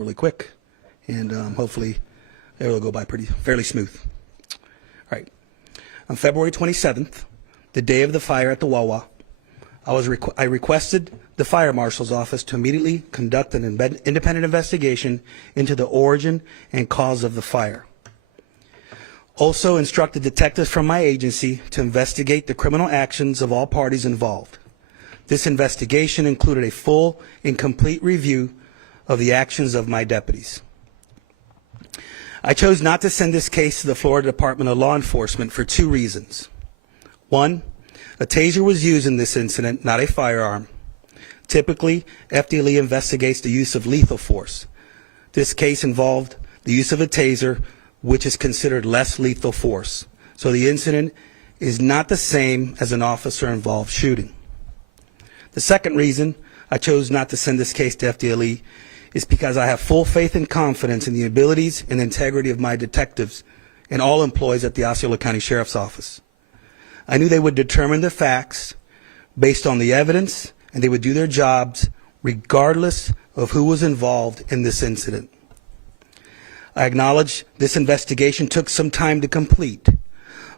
really quick, and hopefully it'll go by fairly smooth. All right. On February 27th, the day of the fire at the Wawa, I requested the fire marshal's office to immediately conduct an independent investigation into the origin and cause of the fire. Also instructed detectives from my agency to investigate the criminal actions of all parties involved. This investigation included a full and complete review of the actions of my deputies. I chose not to send this case to the Florida Department of Law Enforcement for two reasons. One, a taser was used in this incident, not a firearm. Typically, FDLE investigates the use of lethal force. This case involved the use of a taser, which is considered less lethal force. So the incident is not the same as an officer-involved shooting. The second reason I chose not to send this case to FDLE is because I have full faith and confidence in the abilities and integrity of my detectives and all employees at the Osceola County Sheriff's Office. I knew they would determine the facts based on the evidence, and they would do their jobs regardless of who was involved in this incident. I acknowledge this investigation took some time to complete.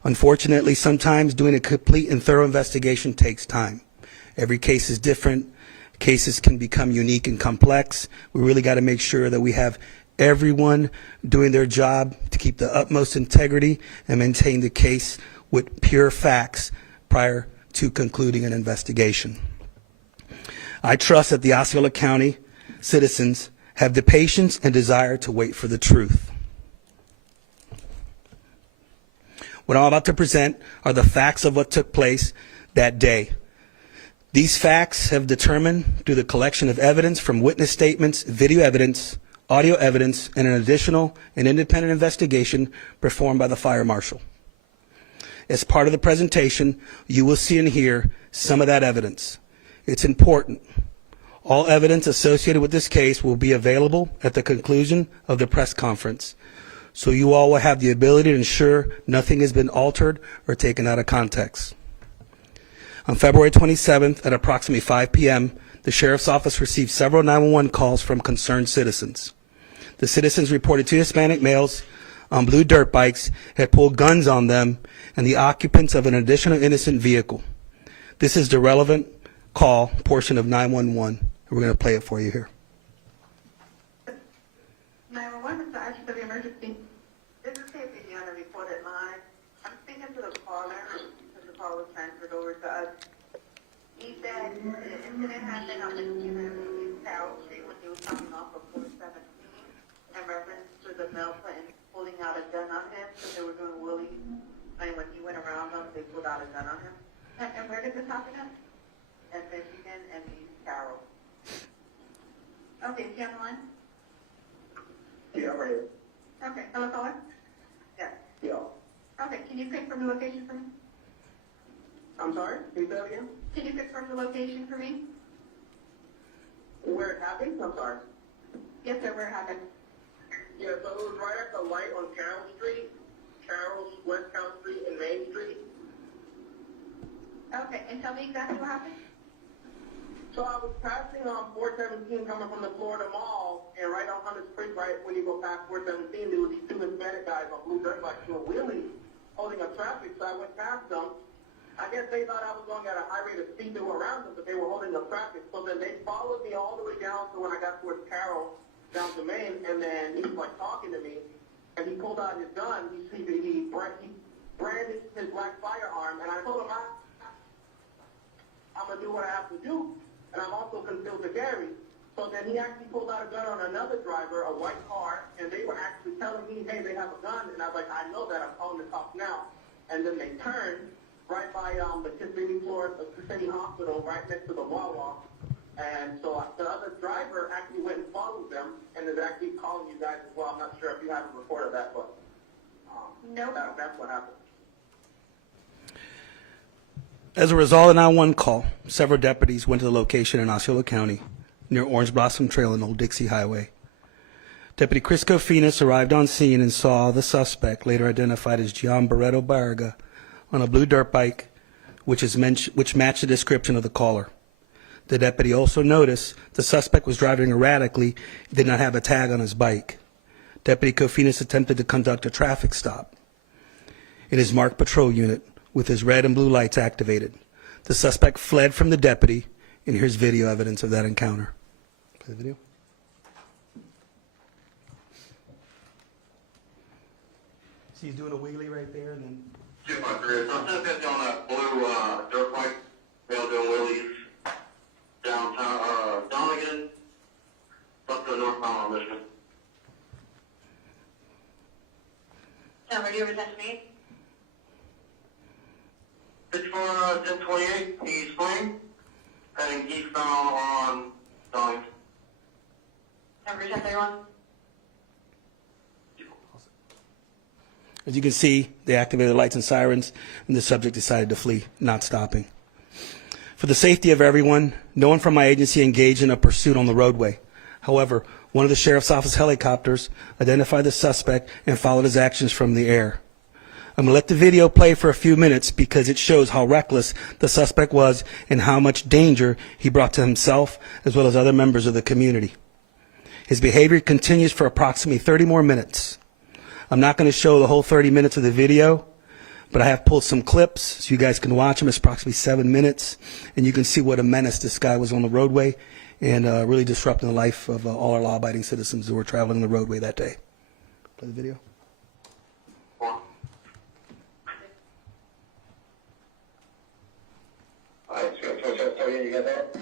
Unfortunately, sometimes doing a complete and thorough investigation takes time. Every case is different. Cases can become unique and complex. We really got to make sure that we have everyone doing their job to keep the utmost integrity and maintain the case with pure facts prior to concluding an investigation. I trust that the Osceola County citizens have the patience and desire to wait for the truth. What I'm about to present are the facts of what took place that day. These facts have determined through the collection of evidence from witness statements, video evidence, audio evidence, and an additional and independent investigation performed by the fire marshal. As part of the presentation, you will see and hear some of that evidence. It's important. All evidence associated with this case will be available at the conclusion of the press conference, so you all will have the ability to ensure nothing has been altered or taken out of context. On February 27th at approximately 5 p.m., the Sheriff's Office received several 911 calls from concerned citizens. The citizens reported two Hispanic males on blue dirt bikes had pulled guns on them and the occupants of an additional innocent vehicle. This is the relevant call portion of 911. We're going to play it for you here. 911, this is the action of the emergency. This is KPD on a recorded line. I'm speaking to the caller because the call was transferred over to us. He said the incident happened on the Carroll Street when he was coming off of 417 in reference to the male pulling out a gun on him because they were doing wheelies. And when he went around them, they pulled out a gun on him. And where did this happen at? At Michigan and East Carroll. Okay, is he on the line? Yeah, right here. Okay, hello caller? Yes. Yeah. Okay, can you confirm the location for me? I'm sorry? Can you say that again? Can you confirm the location for me? Where it happened? I'm sorry. Yes, sir, where it happened. Yeah, so it was right at the light on Carroll Street, West Carroll Street, and Main Street. Okay, and tell me exactly what happened. So I was passing on 417 coming from the Florida Mall, and right on 100th Street, right when you go past 417, there was these two Hispanic guys on blue dirt bikes doing wheelies, holding up traffic, so I went past them. I guess they thought I was going at a high rate of speed to go around them, but they were holding up traffic. So then they followed me all the way down to when I got towards Carroll, down to Main, and then he was like talking to me, and he pulled out his gun. He brandished his black firearm, and I told him I'm going to do what I have to do, and I'm also concealed to carry. So then he actually pulled out a gun on another driver, a white car, and they were actually telling me, hey, they have a gun, and I was like, I know that, I'm calling the cops now. And then they turned right by the Kissimmee City Hospital, right next to the Wawa. And so the other driver actually went and followed them, and is actually calling you guys as well. I'm not sure if you have a report of that, but No. that's what happened. As a result of the 911 call, several deputies went to the location in Osceola County near Orange Blossom Trail and Old Dixie Highway. Deputy Chris Kofinas arrived on scene and saw the suspect, later identified as Gian Barreto Barraga, on a blue dirt bike, which matched the description of the caller. The deputy also noticed the suspect was driving erratically and did not have a tag on his bike. Deputy Kofinas attempted to conduct a traffic stop in his marked patrol unit with his red and blue lights activated. The suspect fled from the deputy, and here's video evidence of that encounter. Play the video. See, he's doing a wheelie right there, and then 253. So 1050 on that blue dirt bike, male doing wheelies downtown, Donegan, up to northbound on Michigan. Number, do you have a me? It's for 1028, he's fleeing, heading eastbound on Donegan. Number 1031? as you can see, they activated the lights and sirens, and the subject decided to flee, not stopping. For the safety of everyone, no one from my agency engaged in a pursuit on the roadway. However, one of the sheriff's office helicopters identified the suspect and followed his actions from the air. I'm going to let the video play for a few minutes because it shows how reckless the suspect was and how much danger he brought to himself as well as other members of the community. His behavior continues for approximately 30 more minutes. I'm not going to show the whole 30 minutes of the video, but I have pulled some clips so you guys can watch them. It's approximately 7 minutes, and you can see what a menace this guy was on the roadway and really disrupting the life of all our law-abiding citizens who were traveling the roadway that day. Play the video. You got that?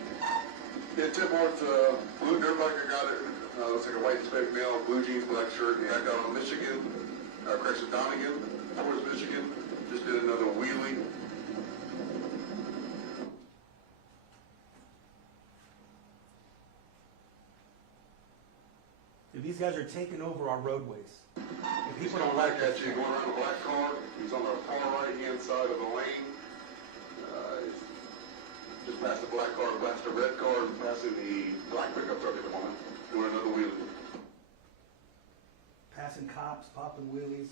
Yeah, Tim Hort's blue dirt bike, I got it. Looks like a white Hispanic male, blue jeans, black shirt. Yeah, I got on Michigan, correction, Donegan, towards Michigan. Just did another wheelie. These guys are taking over our roadways. If He's people coming don't like back at you, going around a black car. He's on the far right-hand side of the lane. Just past the black car, past the red car, and passing the black pickup truck at the moment. Doing another wheelie. passing cops, popping wheelies.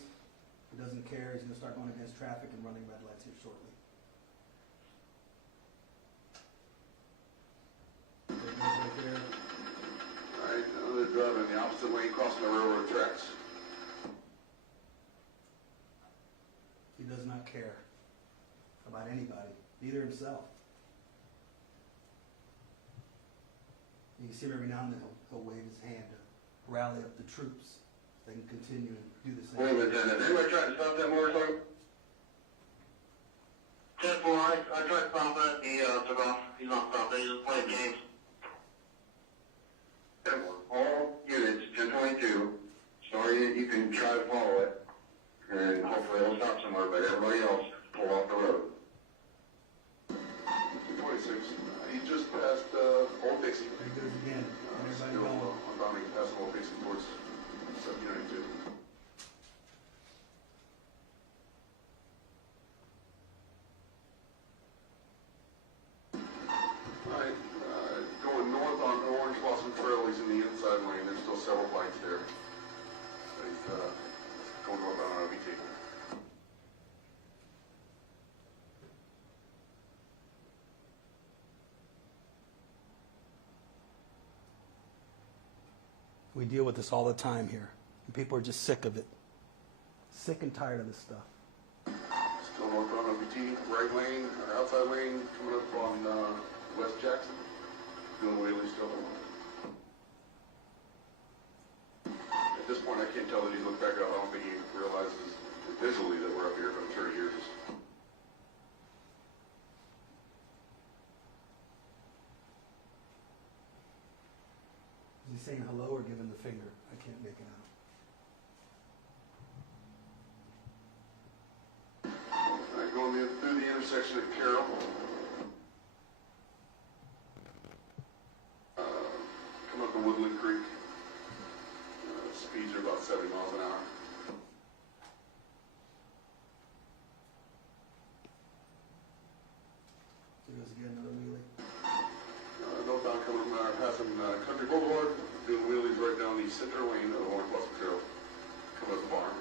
He doesn't care. He's going to start going against traffic and running red lights here shortly. There it goes right there. Alright, now they're driving in the opposite lane, crossing the railroad tracks. He does not care about anybody, neither himself. You can see him every now and then he'll wave his hand to rally up the troops. They can continue and do the same. Wait, Lieutenant, anybody trying to stop that motorcycle? 10-4, I tried to stop it, he took off. He's not stopping, he's just playing games. 10-4, all units, 1022, sorry that you can try to follow it, and hopefully it'll stop somewhere, but everybody else pull off the road. 26. He just passed Old Dixie. There he goes again. Everybody Still going. on Donegan, passing Old Dixie towards 1792. Alright, going north on Orange Blossom Trail, he's in the inside lane. There's still several lights there. But he's going northbound on OBT. We deal with this all the time here. And people are just sick of it. Sick and tired of this stuff. Still northbound OBT, right lane, or outside lane, coming up on West Jackson. Doing wheelies still. At this point, I can't tell that he looked back up. I don't think he realizes visually that we're up here, but I'm sure he hears us. Is he saying hello or giving the finger? I can't make it out. Alright, going in through the intersection at Carroll. Come up to Woodland Creek. Speeds are about 70 miles an hour. There goes again, another wheelie. Northbound coming from passing Country Boulevard, doing wheelies right down the center lane of Orange Blossom Trail. Coming up the barn.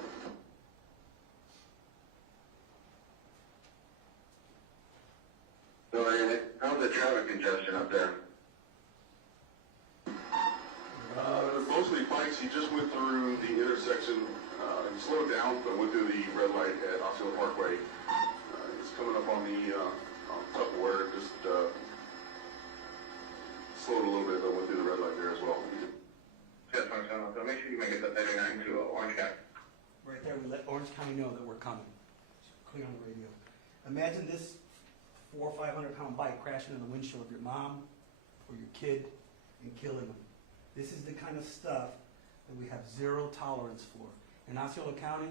So, how's the traffic congestion up there? intersection, he slowed down, but went through the red light at Osceola Parkway. He's coming up on the, Tupperware, just, slowed a little bit, but went through the red light there as well. Yes, so make sure you make it the 39 to Orange County. Right there, we let Orange County know that we're coming. Clear on the radio. Imagine this 400 or 500 pound bike crashing in the windshield of your mom or your kid and killing them. This is the kind of stuff that we have zero tolerance for. In Osceola County,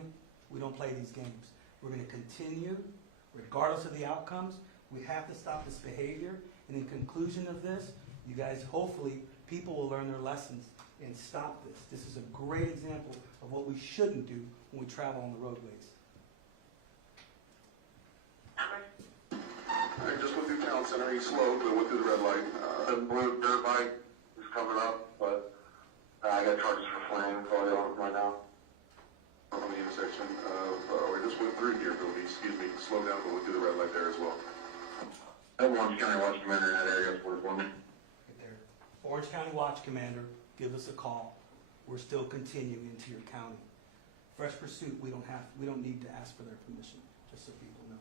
we don't play these games. We're going to continue, regardless of the outcomes. We have to stop this behavior. And in conclusion of this, you guys, hopefully, people will learn their lessons and stop this. This is a great example of what we shouldn't do when we travel on the roadways. I just went through Town Center, he slowed, but went through the red light. The blue dirt bike is coming up, but I got charges for fleeing, so I don't right now. On the intersection of, we just went through here, but excuse me, slowed down, but went through the red light there as well. Orange County Watch Commander in that area is worth one. Right there. Orange County Watch Commander, give us a call. We're still continuing into your county. Fresh Pursuit, we don't need to ask for their permission, just so people know.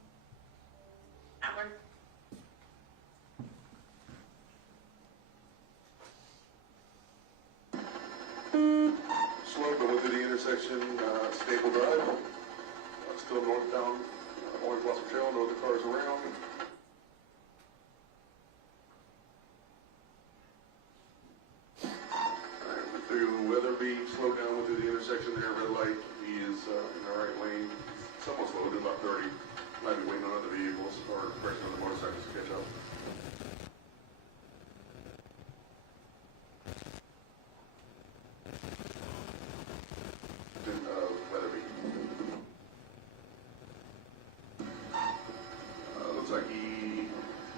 Slowed, but went through the intersection, Staple Drive. Still northbound, Orange Blossom Trail, no other cars around. Alright, went through Weatherby, slowed down, went through the intersection there, red light. He is in the right lane, somewhat slowed, about 30. Might be waiting on other vehicles or racing on the motorcycles to catch up. Weatherby. Looks like he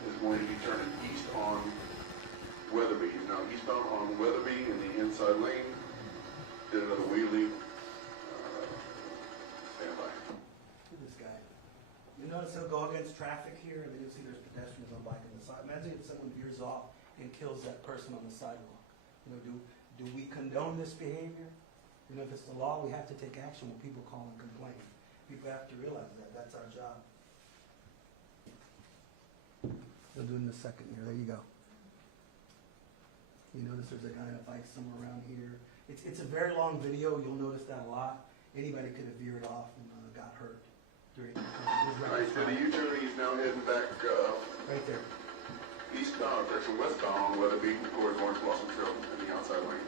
is going to be turning east on Weatherby. He's now eastbound on Weatherby in the inside lane. Did another wheelie. Stand by. Look at this guy. You notice he'll go against traffic here, and then you'll see there's pedestrians on bike on the side. Imagine if someone veers off and kills that person on the sidewalk. You know, do we condone this behavior? You know, if it's the law, we have to take action when people call and complain. People have to realize that. That's our job. We'll do it in a second here. There you go. You notice there's a guy on a bike somewhere around here. It's a very long video. You'll notice that a lot. Anybody could have veered off and got hurt during the Alright, so the U-turn, he's now heading back, right there. eastbound, actually westbound on Weatherby towards Orange Blossom Trail in the outside lane.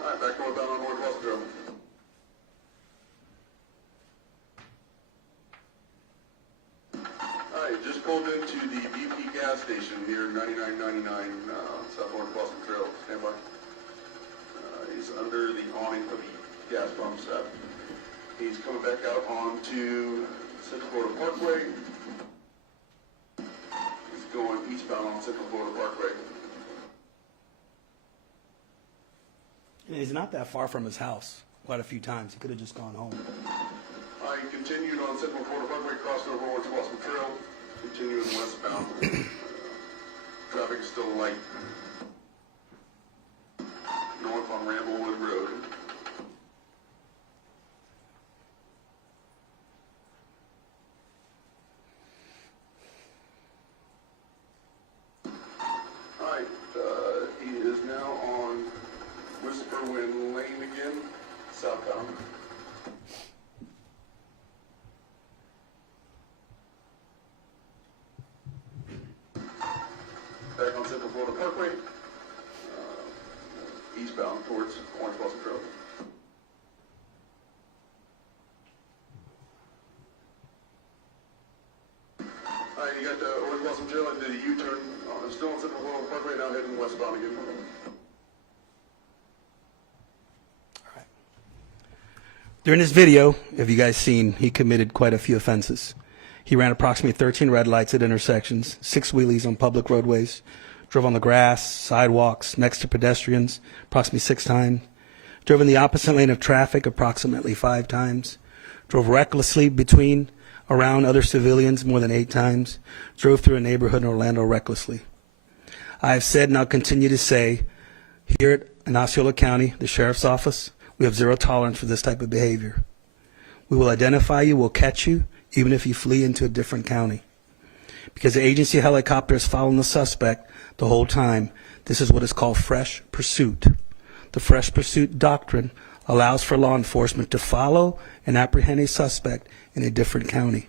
Alright, back northbound on Orange Blossom Trail. Alright, just pulled into the BP gas station here, 9999 South Orange Blossom Trail. Stand by. He's under the awning of the gas pump step. He's coming back out onto Central Florida Parkway. He's going eastbound on Central Florida Parkway. And he's not that far from his house. Quite a few times. He could have just gone home. I continued on Central Florida Parkway, crossed over Orange Blossom Trail, continuing westbound. Traffic is still light. North on Ramblewood Road. Alright, he is now on Whisperwind Lane again, southbound. Back on Central Florida Parkway, eastbound towards Orange Blossom Trail. Alright, you got the Orange Blossom Trail and did a U-turn, still on Central Florida Parkway, now heading westbound again. During this video, if you guys seen, he committed quite a few offenses. He ran approximately 13 red lights at intersections, 6 wheelies on public roadways, drove on the grass, sidewalks, next to pedestrians, approximately 6 times, drove in the opposite lane of traffic approximately 5 times, drove recklessly around other civilians more than 8 times, drove through a neighborhood in Orlando recklessly. I have said and I'll continue to say, here in Osceola County, the Sheriff's Office, we have zero tolerance for this type of behavior. We will identify you, we'll catch you, even if you flee into a different county. Because the agency helicopter is following the suspect the whole time, this is what is called fresh pursuit. The fresh pursuit doctrine allows for law enforcement to follow and apprehend a suspect in a different county.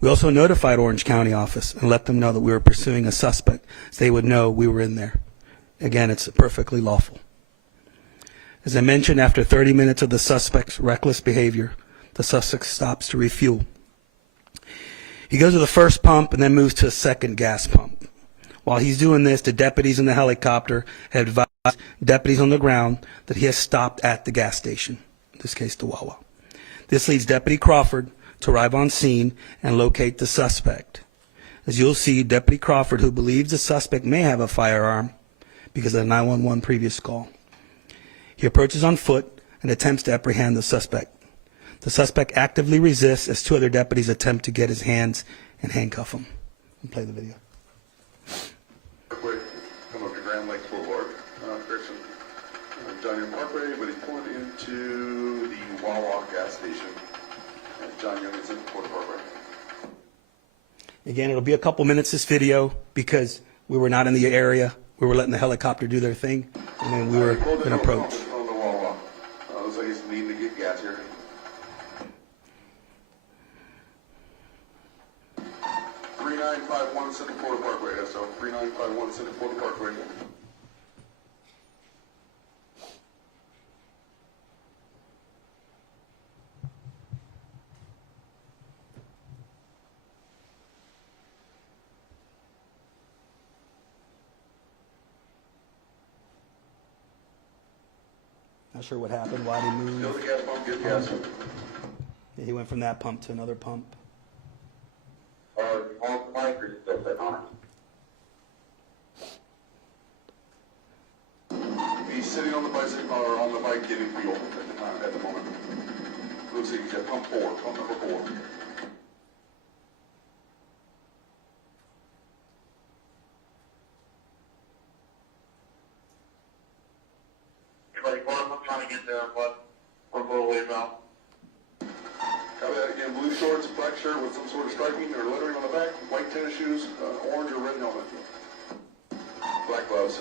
We also notified Orange County office and let them know that we were pursuing a suspect so they would know we were in there. Again, it's perfectly lawful. As I mentioned, after 30 minutes of the suspect's reckless behavior, the suspect stops to refuel. He goes to the first pump and then moves to a second gas pump. While he's doing this, the deputies in the helicopter have advised deputies on the ground that he has stopped at the gas station, in this case the Wawa. This leads Deputy Crawford to arrive on scene and locate the suspect. As you'll see, Deputy Crawford, who believes the suspect may have a firearm because of the 911 previous call, he approaches on foot and attempts to apprehend the suspect. The suspect actively resists as 2 other deputies attempt to get his hands and handcuff him. And play the video. Parkway, come up to Grand Lakes Boulevard, direction John Young Parkway, but he's pulling into the Wawa gas station at John Young and Central Parkway. Again, it'll be a couple minutes, this video, because we were not in the area. We were letting the helicopter do their thing, and then we were going to approach. On the Wawa. Looks like he's needing to get gas here. 3951 Central Florida Parkway, so 3951 Central Florida Parkway. Not sure what happened, why he moved. Fill the gas pump, get gas. Yeah, he went from that pump to another pump. All bikers still sitting on it. He's sitting on the bicycle or on the bike getting fuel at the moment. Looks like he's at pump 4, pump number 4. Everybody, I'm trying to get there, but we're a little ways out. Copy that again. Blue shorts, black shirt with some sort of striping or lettering on the back, white tennis shoes, orange or red helmet. Black gloves.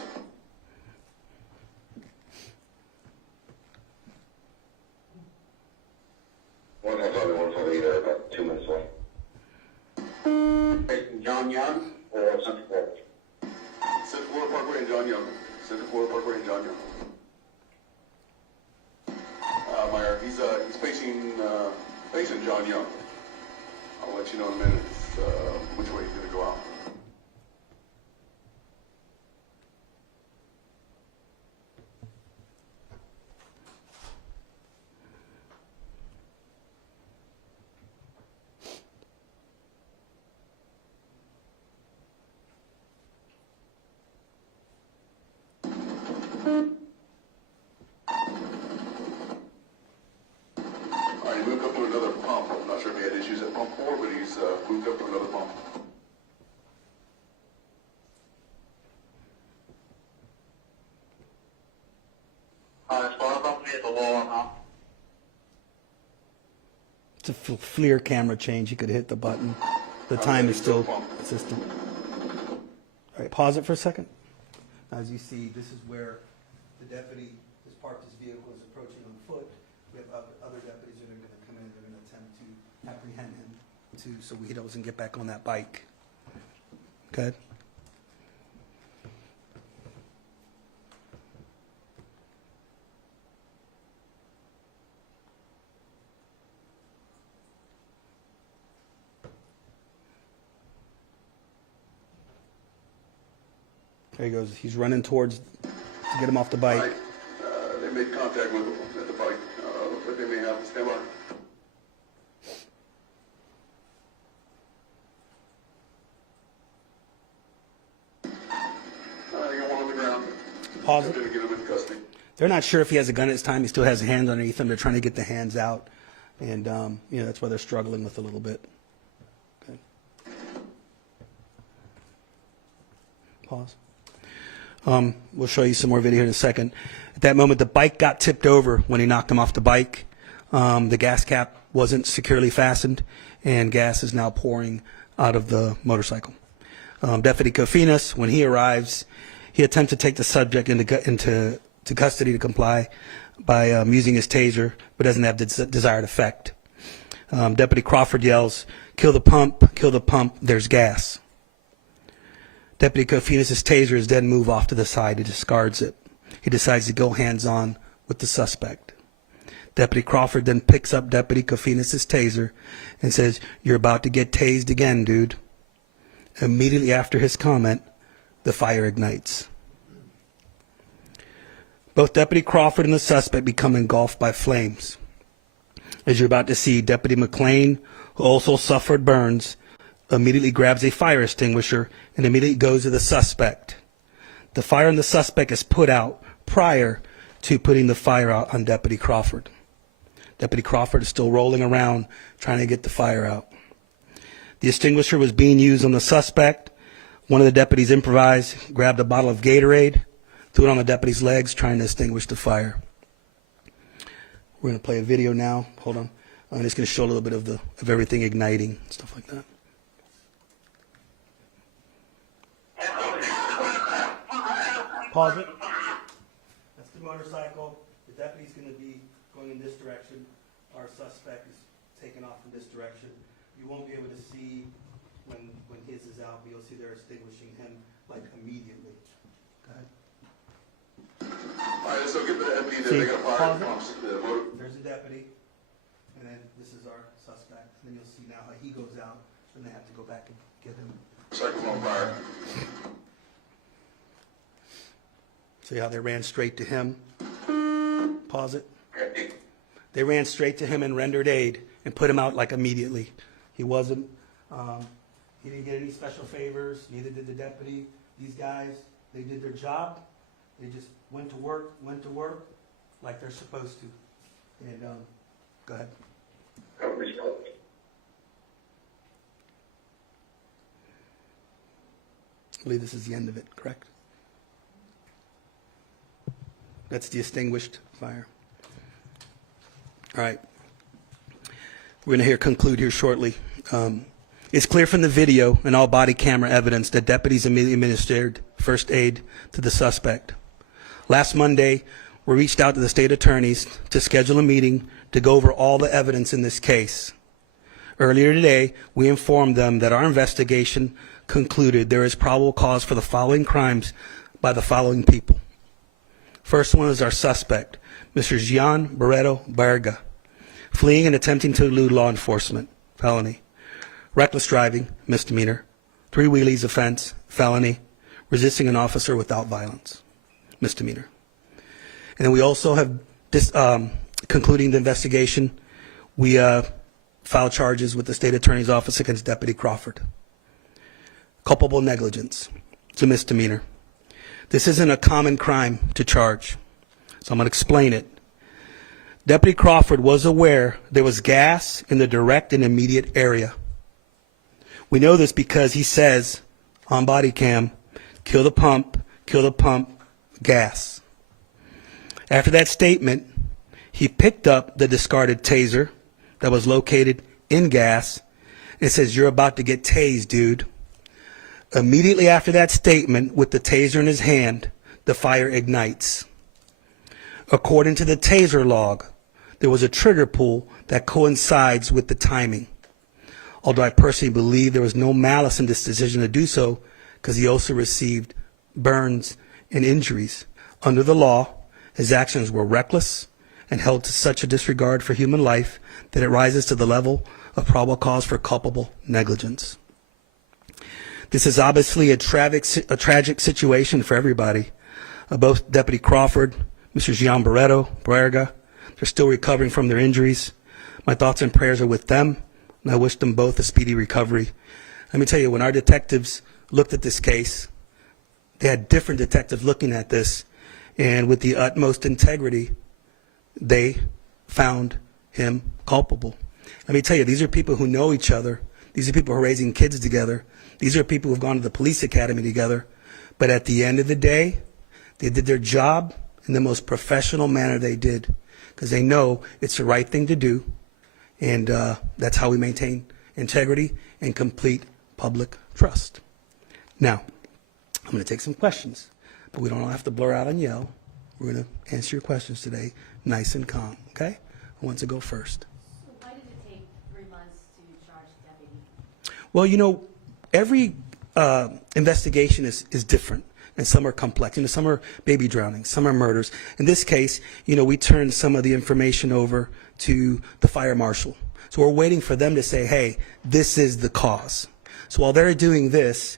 One has other ones will be there about 2 minutes away. Facing John Young or Central Florida? Central Florida Parkway and John Young. Central Florida Parkway and John Young. Meyer, he's facing John Young. I'll let you know in a minute which way he's going to go out. He moved up to another pump. I'm not sure if he had issues at pump 4, but he's moved up to another pump. Star company at the lower now. It's a FLIR camera change. You could hit the button. The time is still consistent. All right, pause it for a second. As you see, this is where the deputy has parked his vehicle, is approaching on foot. We have other deputies that are going to come in. They're going to attempt to apprehend him, so he doesn't get back on that bike. Okay. There he goes. He's running towards to get him off the bike. Right. They made contact with him at the bike. Looks like they may have to stand by. You got one on the ground. Pause it. Going to get him into custody. They're not sure if he has a gun at his time. He still has hands underneath him. They're trying to get the hands out. And, that's why they're struggling with a little bit. Okay. Pause. We'll show you some more video in a second. At that moment, the bike got tipped over when he knocked him off the bike. The gas cap wasn't securely fastened, and gas is now pouring out of the motorcycle. Deputy Kofinas, when he arrives, he attempts to take the subject into custody to comply by using his taser, but doesn't have the desired effect. Deputy Crawford yells, kill the pump, there's gas. Deputy Kofinas' taser is then moved off to the side. He discards it. He decides to go hands-on with the suspect. Deputy Crawford then picks up Deputy Kofinas' taser and says, you're about to get tased again, dude. Immediately after his comment, the fire ignites. Both Deputy Crawford and the suspect become engulfed by flames. As you're about to see, Deputy McLean, who also suffered burns, immediately grabs a fire extinguisher and immediately goes to the suspect. The fire on the suspect is put out prior to putting the fire out on Deputy Crawford. Deputy Crawford is still rolling around trying to get the fire out. The extinguisher was being used on the suspect. One of the deputies improvised, grabbed a bottle of Gatorade, threw it on the deputy's legs, trying to extinguish the fire. We're going to play a video now. Hold on. I'm just going to show a little bit of everything igniting, stuff like that. Pause it. That's the motorcycle. The deputy's going to be going in this direction. Our suspect is taking off in this direction. You won't be able to see when his is out, but you'll see they're extinguishing him like immediately. Okay. All right, so get the deputy there. See, They got fire pause it. pumps. The motor. There's a deputy, and then this is our suspect. And then you'll see now how he goes out, and they have to go back and get him. Motorcycle's on fire. See how they ran straight to him? Pause it. Okay. They ran straight to him and rendered aid and put him out like immediately. He wasn't, he didn't get any special favors, neither did the deputy. These guys, they did their job. They just went to work like they're supposed to. And, go ahead. I believe this is the end of it, correct? That's the extinguished fire. All right. We're going to conclude here shortly. It's clear from the video and all body camera evidence that deputies immediately administered first aid to the suspect. Last Monday, we reached out to the state attorneys to schedule a meeting to go over all the evidence in this case. Earlier today, we informed them that our investigation concluded there is probable cause for the following crimes by the following people. First one is our suspect, Mr. Gian Barreto Barga, fleeing and attempting to elude law enforcement, felony. Reckless driving, misdemeanor. 3 wheelies offense, felony. Resisting an officer without violence, misdemeanor. And then we also have, concluding the investigation, we filed charges with the state attorney's office against Deputy Crawford. Culpable negligence, it's a misdemeanor. This isn't a common crime to charge, so I'm going to explain it. Deputy Crawford was aware there was gas in the direct and immediate area. We know this because he says on body cam, kill the pump, gas. After that statement, he picked up the discarded taser that was located in gas and says, you're about to get tased, dude. Immediately after that statement, with the taser in his hand, the fire ignites. According to the taser log, there was a trigger pull that coincides with the timing. Although I personally believe there was no malice in this decision to do so, because he also received burns and injuries. Under the law, his actions were reckless and held to such a disregard for human life that it rises to the level of probable cause for culpable negligence. This is obviously a tragic situation for everybody. Both Deputy Crawford, Mr. Gian Barreto, Barga, they're still recovering from their injuries. My thoughts and prayers are with them, and I wish them both a speedy recovery. Let me tell you, when our detectives looked at this case, they had different detectives looking at this, And with the utmost integrity, they found him culpable. Let me tell you, these are people who know each other. These are people who are raising kids together. These are people who have gone to the police academy together. But at the end of the day, they did their job in the most professional manner they did, because they know it's the right thing to do. And that's how we maintain integrity and complete public trust. Now, I'm going to take some questions, but we don't all have to blur out and yell. We're going to answer your questions today nice and calm, okay? Who wants to go first? So why did it take 3 months to charge the deputy? Well, you know, every investigation is different, and some are complex. You know, some are baby drownings, some are murders. In this case, you know, we turned some of the information over to the fire marshal. So we're waiting for them to say, hey, this is the cause. So while they're doing this,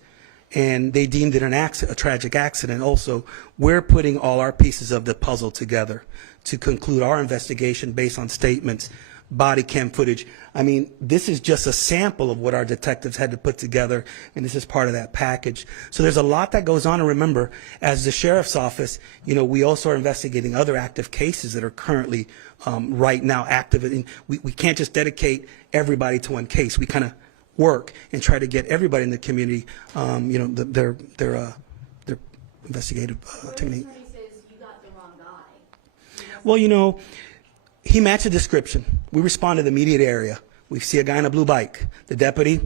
and they deemed it a tragic accident also, we're putting all our pieces of the puzzle together to conclude our investigation based on statements, body cam footage. I mean, this is just a sample of what our detectives had to put together, and this is part of that package. So there's a lot that goes on, and remember, as the sheriff's office, you know, we also are investigating other active cases that are currently right now active. And we can't just dedicate everybody to one case. We kind of work and try to get everybody in the community, you know, their investigative technique. The attorney says you got the wrong guy. Well, you know, he matched the description. We respond to the immediate area. We see a guy on a blue bike. The deputy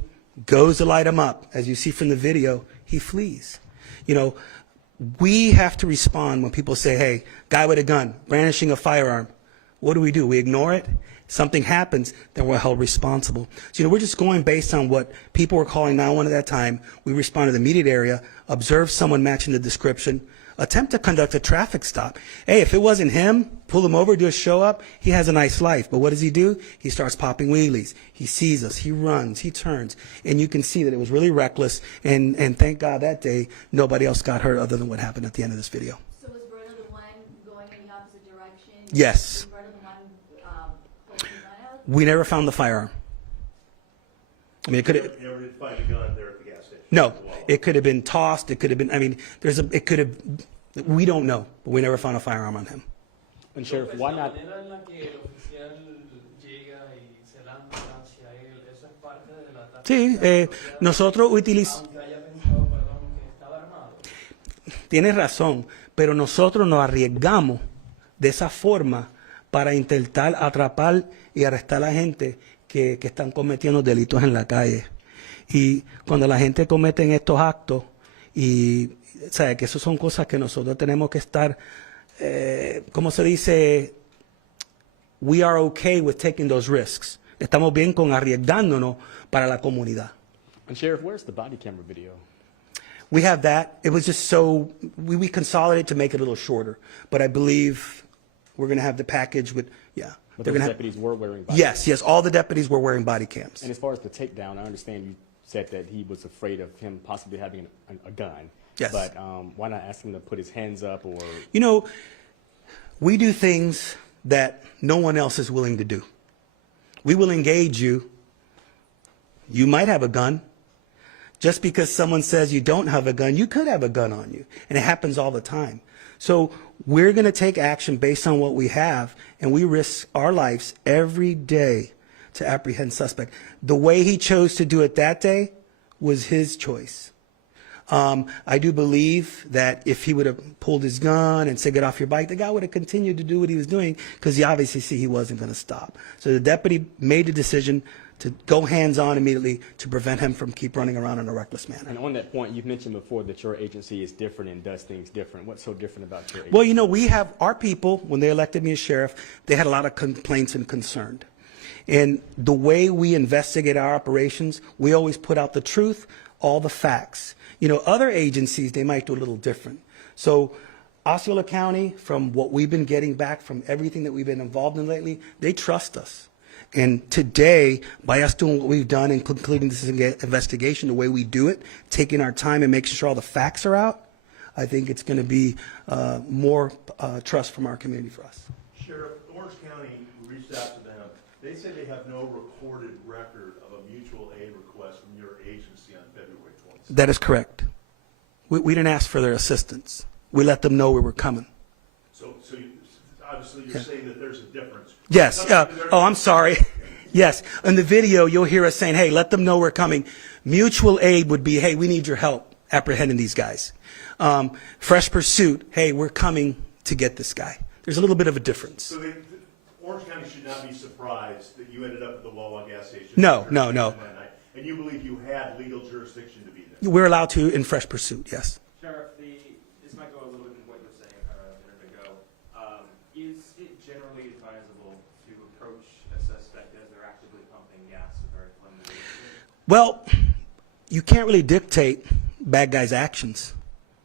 goes to light him up. As you see from the video, he flees. You know, we have to respond when people say, hey, guy with a gun, brandishing a firearm. What do? We ignore it. Something happens, then we're held responsible. So, you know, we're just going based on what people were calling 911 at that time. We respond to the immediate area, observe someone matching the description, attempt to conduct a traffic stop. Hey, if it wasn't him, pull him over, do a show up, he has a nice life. But what does he do? He starts popping wheelies. He sees us, he runs, he turns. And you can see that it was really reckless. And thank God that day, nobody else got hurt other than what happened at the end of this video. So was Berta the one going in the opposite direction? Yes. Was Berta the one pulling the gun out? We never found the firearm. I mean, it could have. You never did find a gun there at the gas station? No, it could have been tossed. It could have been, I mean, it could have, we don't know, but we never found a firearm on him. And Sheriff, why not? La manera en la que el oficial llega y se lanza hacia él, eso es parte de la táctica. Sí, nosotros utilizamos, Aunque haya pensado, perdón, que estaba armado. tienes razón, pero nosotros nos arriesgamos de esa forma para intentar atrapar y arrestar a la gente que están cometiendo delitos en la calle. Y cuando la gente comete estos actos, y sabe que eso son cosas que nosotros tenemos que estar, ¿cómo se dice? We are okay with taking those risks. Estamos bien con arriesgándonos para la comunidad. And Sheriff, where's the body camera video? We have that. It was just so, we consolidated to make it a little shorter. But I believe we're going to have the package with, yeah. But They're those gonna have, deputies were wearing body yes, all the deputies were wearing body cams. And as far as the takedown, I understand you said that he was afraid of him possibly having a gun. Yes. But why not ask him to put his hands up or? You know, we do things that no one else is willing to do. We will engage you. You might have a gun. Just because someone says you don't have a gun, you could have a gun on you. And it happens all the time. So we're going to take action based on what we have, and we risk our lives every day to apprehend suspect. The way he chose to do it that day was his choice. I do believe that if he would have pulled his gun and said, get off your bike, the guy would have continued to do what he was doing because he obviously see he wasn't going to stop. So the deputy made the decision to go hands-on immediately to prevent him from keep running around in a reckless manner. And on that point, you've mentioned before that your agency is different and does things different. What's so different about your agency? Well, you know, we have our people, when they elected me as sheriff, they had a lot of complaints and concern. And the way we investigate our operations, we always put out the truth, all the facts. You know, other agencies, they might do a little different. So Osceola County, from what we've been getting back from everything that we've been involved in lately, they trust us. And today, by us doing what we've done and concluding this investigation the way we do it, taking our time and making sure all the facts are out, I think it's going to be more trust from our community for us. Sheriff, Orange County reached out to them. They say they have no recorded record of a mutual aid request from your agency on February 26th. That is correct. We didn't ask for their assistance. We let them know we were coming. So obviously you're saying that there's a difference. Yes. I'm sorry. Yes. In the video, you'll hear us saying, hey, let them know we're coming. Mutual aid would be, hey, we need your help apprehending these guys. Fresh pursuit, hey, we're coming to get this guy. There's a little bit of a difference. So Orange County should not be surprised that you ended up at the Wawa gas station. No. And you believe you had legal jurisdiction to be there? We're allowed to in fresh pursuit, yes. Sheriff, this might go a little bit into what you were saying a minute ago. Is it generally advisable to approach a suspect as they're actively pumping gas at very preliminary? Well, you can't really dictate bad guys' actions.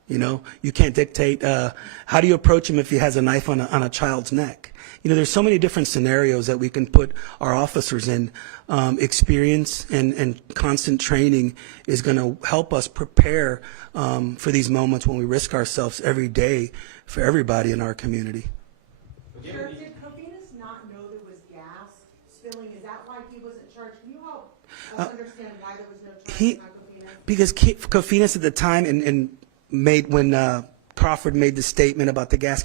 You know, you can't dictate how do you approach him if he has a knife on a child's neck. You know, there's so many different scenarios that we can put our officers in. Experience and constant training is going to help us prepare for these moments when we risk ourselves every day for everybody in our community. Sheriff, did Cofinas not know there was gas spilling? Is that why he wasn't charged? Can you help us understand why there was no charge on Cofinas? Because Cofinas at the time when Crawford made the statement about the gas,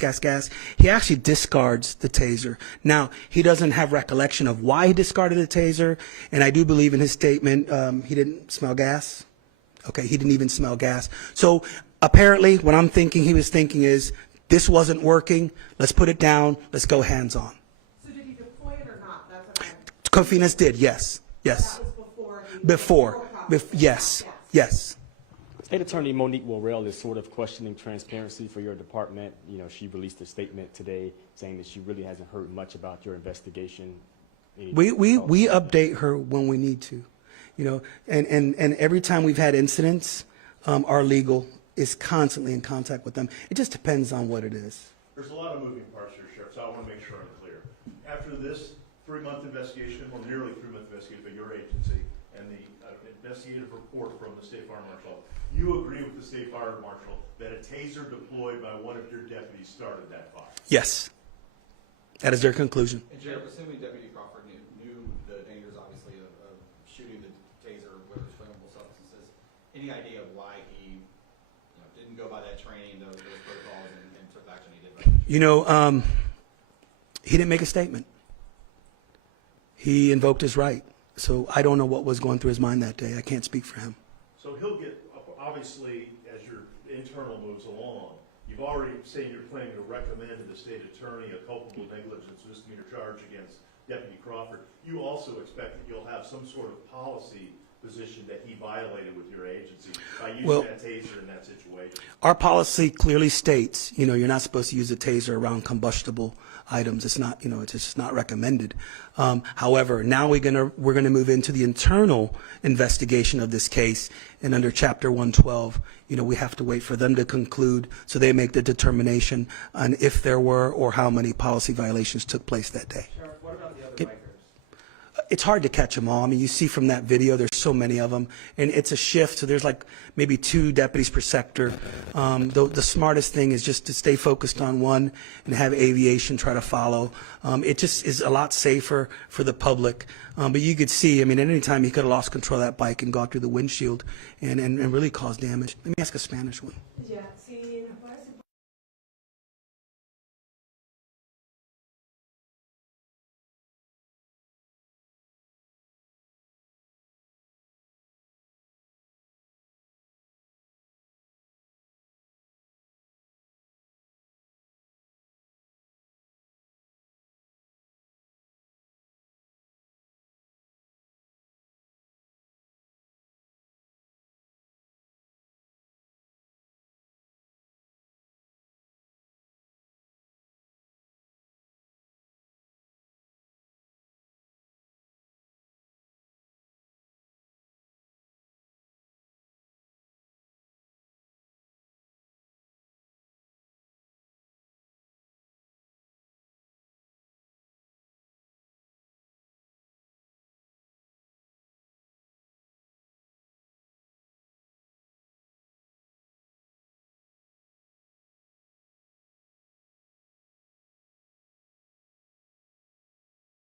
he actually discards the taser. Now, he doesn't have recollection of why he discarded the taser, and I do believe in his statement he didn't smell gas. Okay, he didn't even smell gas. So apparently what I'm thinking he was thinking is, this wasn't working, let's put it down, let's go hands-on. So did he deploy it or not? That's what Cofinas did, yes. that was Yes. State Attorney Monique Worrell is sort of questioning transparency for your department. You know, she released a statement today saying that she really hasn't heard much about your investigation. We update her when we need to, you know, and every time we've had incidents, our legal is constantly in contact with them. It just depends on what it is. There's a lot of moving parts here, Sheriff, so I want to make sure I'm clear. After this 3-month investigation, or nearly 3-month investigation by your agency, and the investigative report from the State Fire Marshal, you agree with the State Fire Marshal that a taser deployed by one of your deputies started that fire? Yes. That is their conclusion. And Sheriff, assuming Deputy Crawford knew the dangers, obviously, of shooting the taser with flammable substances, any idea of why he didn't go by that training, those protocols, and took the action he did? You know, he didn't make a statement. He invoked his right. So I don't know what was going through his mind that day. I can't speak for him. So he'll get, obviously, as your internal moves along, you've already said you're planning to recommend to the state attorney a culpable negligence misdemeanor charge against Deputy Crawford. You also expect that you'll have some sort of policy position that he violated with your agency by using that taser in that situation. Our policy clearly states, you know, you're not supposed to use a taser around combustible items. It's not, you know, it's just not recommended. However, now we're gonna move into the internal investigation of this case, and under Chapter 112, you know, we have to wait for them to conclude so they make the determination on if there were or how many policy violations took place that day. Sheriff, what about the other bikers? It's hard to catch them all. I mean, you see from that video, there's so many of them, and it's a shift. So there's like maybe 2 deputies per sector. The smartest thing is just to stay focused on one and have aviation try to follow. It just is a lot safer for the public. But you could see, I mean, at any time he could have lost control of that bike and gone through the windshield and really caused damage. Let me ask a Spanish one. Yeah, see,